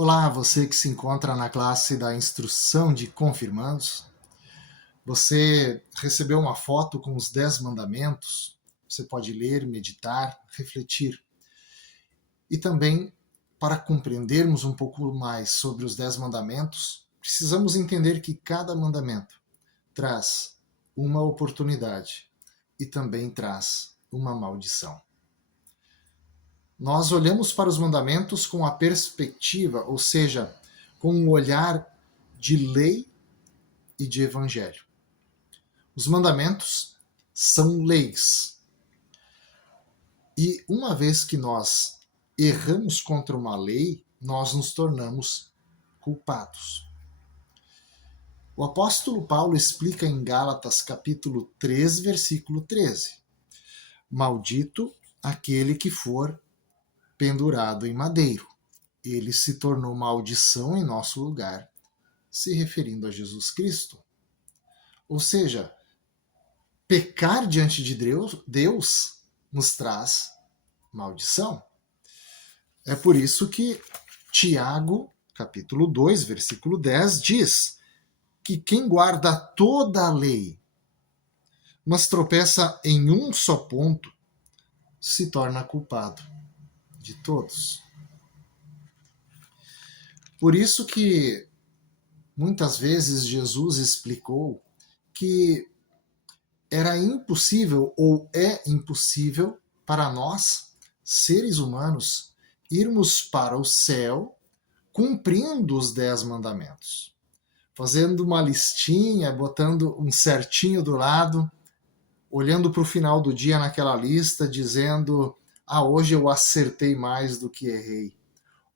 Olá, você que se encontra na classe da instrução de confirmandos. Você recebeu uma foto com os 10 mandamentos. Você pode ler, meditar, refletir. E também, para compreendermos um pouco mais sobre os 10 mandamentos, precisamos entender que cada mandamento traz uma oportunidade e também traz uma maldição. Nós olhamos para os mandamentos com a perspectiva, ou seja, com um olhar de lei e de evangelho. Os mandamentos são leis. E uma vez que nós erramos contra uma lei, nós nos tornamos culpados. O apóstolo Paulo explica em Gálatas capítulo 3, versículo 13: Maldito aquele que for pendurado em madeiro. Ele se tornou maldição em nosso lugar, se referindo a Jesus Cristo. Ou seja, pecar diante de Deus nos traz maldição. É por isso que Tiago, capítulo 2, versículo 10, diz que quem guarda toda a lei, mas tropeça em um só ponto, se torna culpado de todos. Por isso que muitas vezes Jesus explicou que era impossível ou é impossível para nós, seres humanos, irmos para o céu cumprindo os 10 mandamentos. Fazendo uma listinha, botando um certinho do lado, olhando para o final do dia naquela lista, dizendo: hoje eu acertei mais do que errei.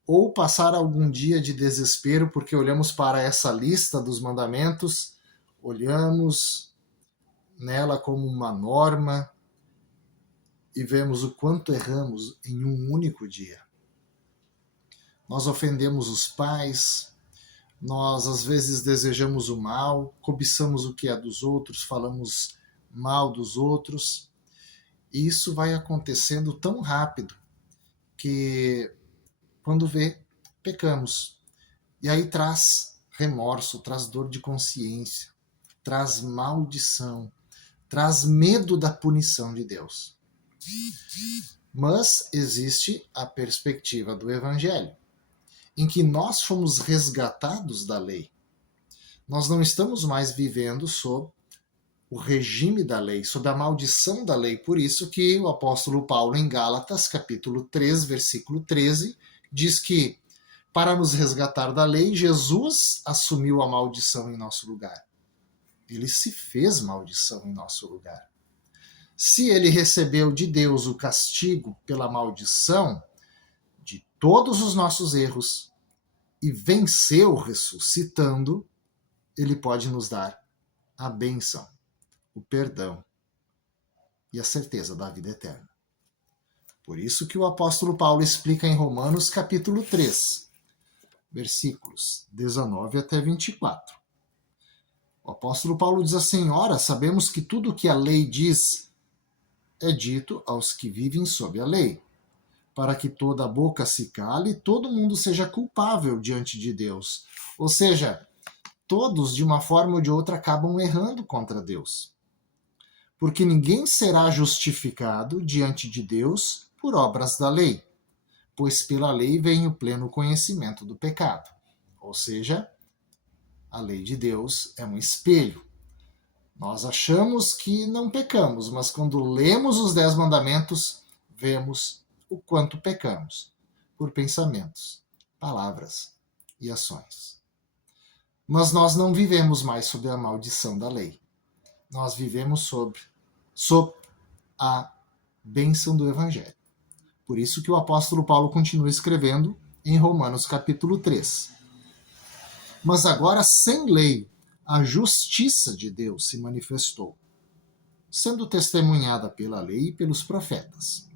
Ou passar algum dia de desespero porque olhamos para essa lista dos mandamentos, olhamos nela como uma norma e vemos o quanto erramos em um único dia. Nós ofendemos os pais, nós às vezes desejamos o mal, cobiçamos o que é dos outros, falamos mal dos outros, e isso vai acontecendo tão rápido que quando vê, pecamos. E aí traz remorso, traz dor de consciência, traz maldição, traz medo da punição de Deus. Mas existe a perspectiva do Evangelho, em que nós fomos resgatados da lei. Nós não estamos mais vivendo sob o regime da lei, sob a maldição da lei. Por isso que o apóstolo Paulo, em Gálatas, capítulo 3, versículo 13, diz que, para nos resgatar da lei, Jesus assumiu a maldição em nosso lugar. Ele se fez maldição em nosso lugar. Se ele recebeu de Deus o castigo pela maldição de todos os nossos erros e venceu ressuscitando, ele pode nos dar a bênção, o perdão e a certeza da vida eterna. Por isso que o apóstolo Paulo explica em Romanos capítulo 3, versículos 19 até 24. O apóstolo Paulo diz assim: ora, sabemos que tudo o que a lei diz é dito aos que vivem sob a lei, para que toda a boca se cale e todo mundo seja culpável diante de Deus. Ou seja, todos, de uma forma ou de outra, acabam errando contra Deus. Porque ninguém será justificado diante de Deus por obras da lei, pois pela lei vem o pleno conhecimento do pecado. Ou seja, a lei de Deus é um espelho. Nós achamos que não pecamos, mas quando lemos os 10 mandamentos, vemos o quanto pecamos por pensamentos, palavras e ações. Mas nós não vivemos mais sob a maldição da lei. Nós vivemos sob a bênção do Evangelho. Por isso que o apóstolo Paulo continua escrevendo em Romanos capítulo 3. Mas agora, sem lei, a justiça de Deus se manifestou, sendo testemunhada pela lei e pelos profetas.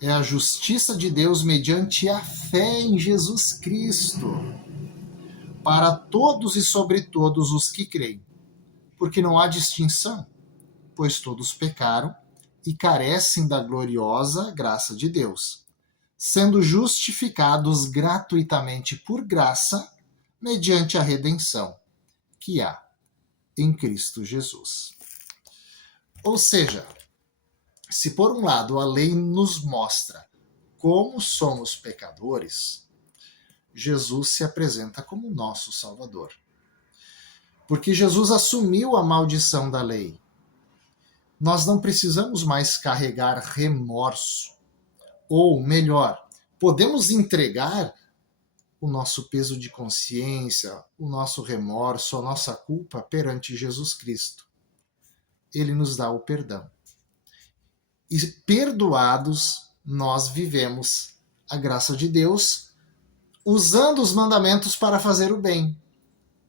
É a justiça de Deus mediante a fé em Jesus Cristo, para todos e sobre todos os que creem, porque não há distinção, pois todos pecaram e carecem da gloriosa graça de Deus, sendo justificados gratuitamente por graça, mediante a redenção que há em Cristo Jesus. Ou seja, se por um lado a lei nos mostra como somos pecadores, Jesus se apresenta como nosso Salvador. Porque Jesus assumiu a maldição da lei. Nós não precisamos mais carregar remorso. Ou, melhor, podemos entregar o nosso peso de consciência, o nosso remorso, a nossa culpa perante Jesus Cristo. Ele nos dá o perdão. E perdoados, nós vivemos a graça de Deus usando os mandamentos para fazer o bem,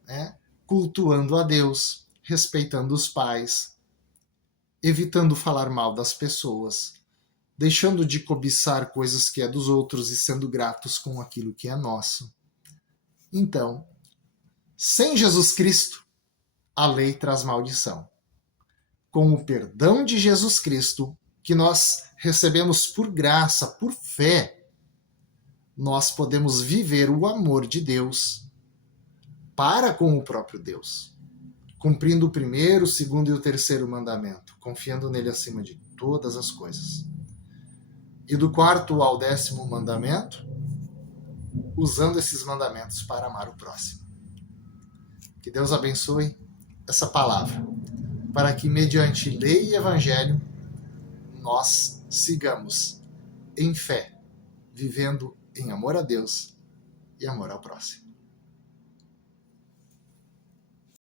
né? Cultuando a Deus, respeitando os pais, evitando falar mal das pessoas, deixando de cobiçar coisas que é dos outros e sendo gratos com aquilo que é nosso. Então, sem Jesus Cristo, a lei traz maldição. Com o perdão de Jesus Cristo, que nós recebemos por graça, por fé, nós podemos viver o amor de Deus para com o próprio Deus, cumprindo o primeiro, o segundo e o terceiro mandamento, confiando nele acima de todas as coisas. E do 4º ao 10º mandamento, usando esses mandamentos para amar o próximo. Que Deus abençoe essa palavra, para que mediante lei e evangelho, nós sigamos em fé, vivendo em amor a Deus e amor ao próximo.